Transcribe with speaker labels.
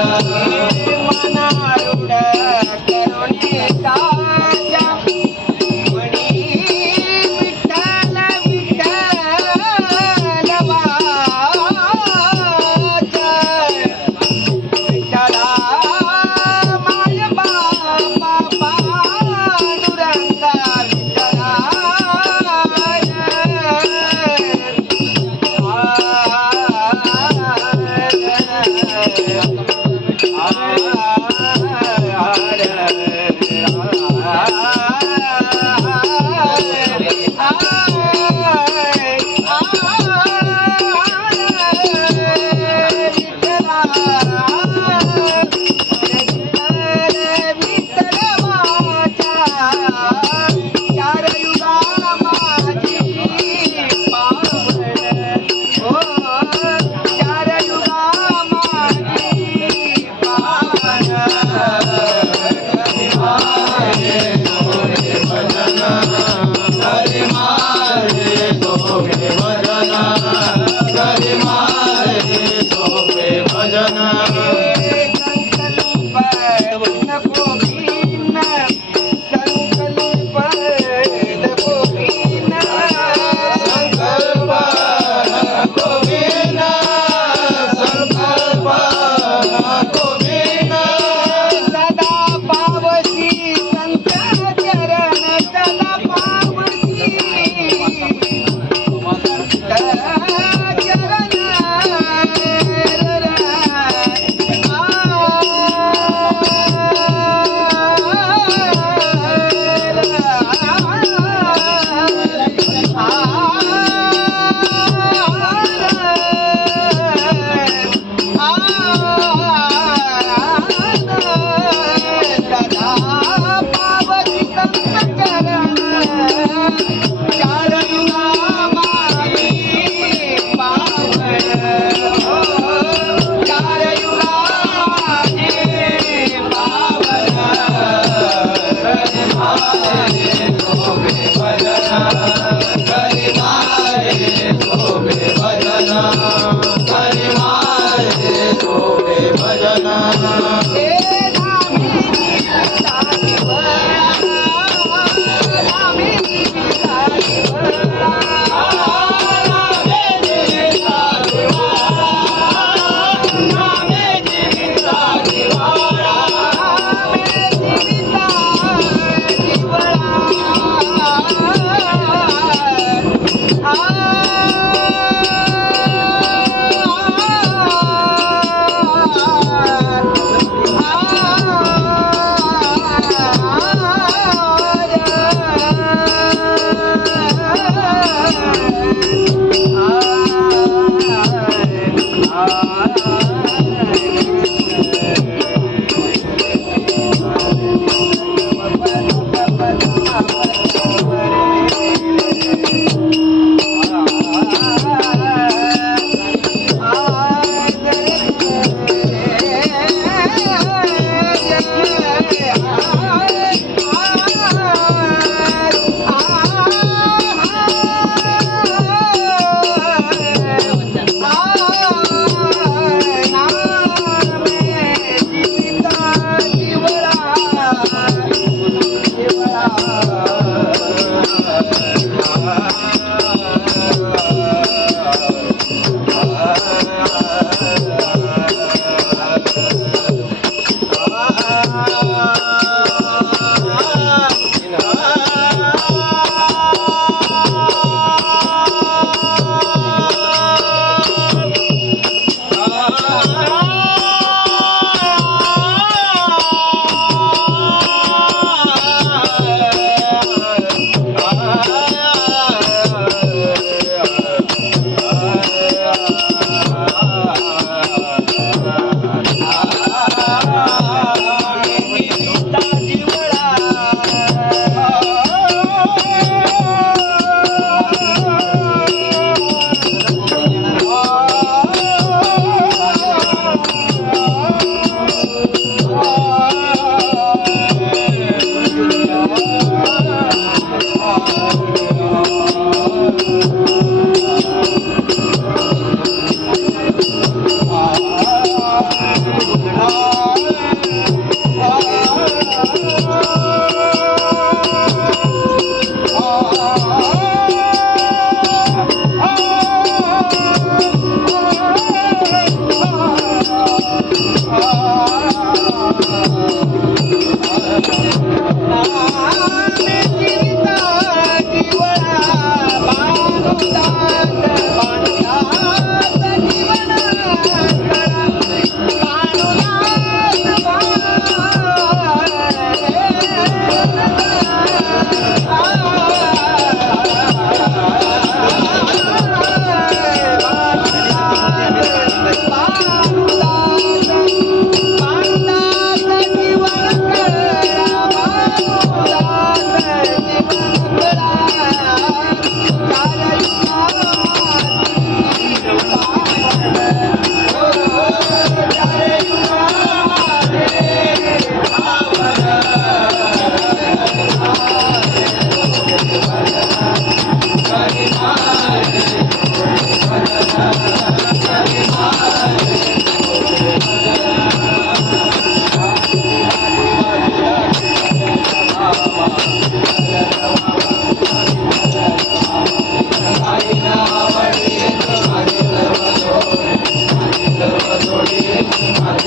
Speaker 1: Thank you. Thank you. Vale.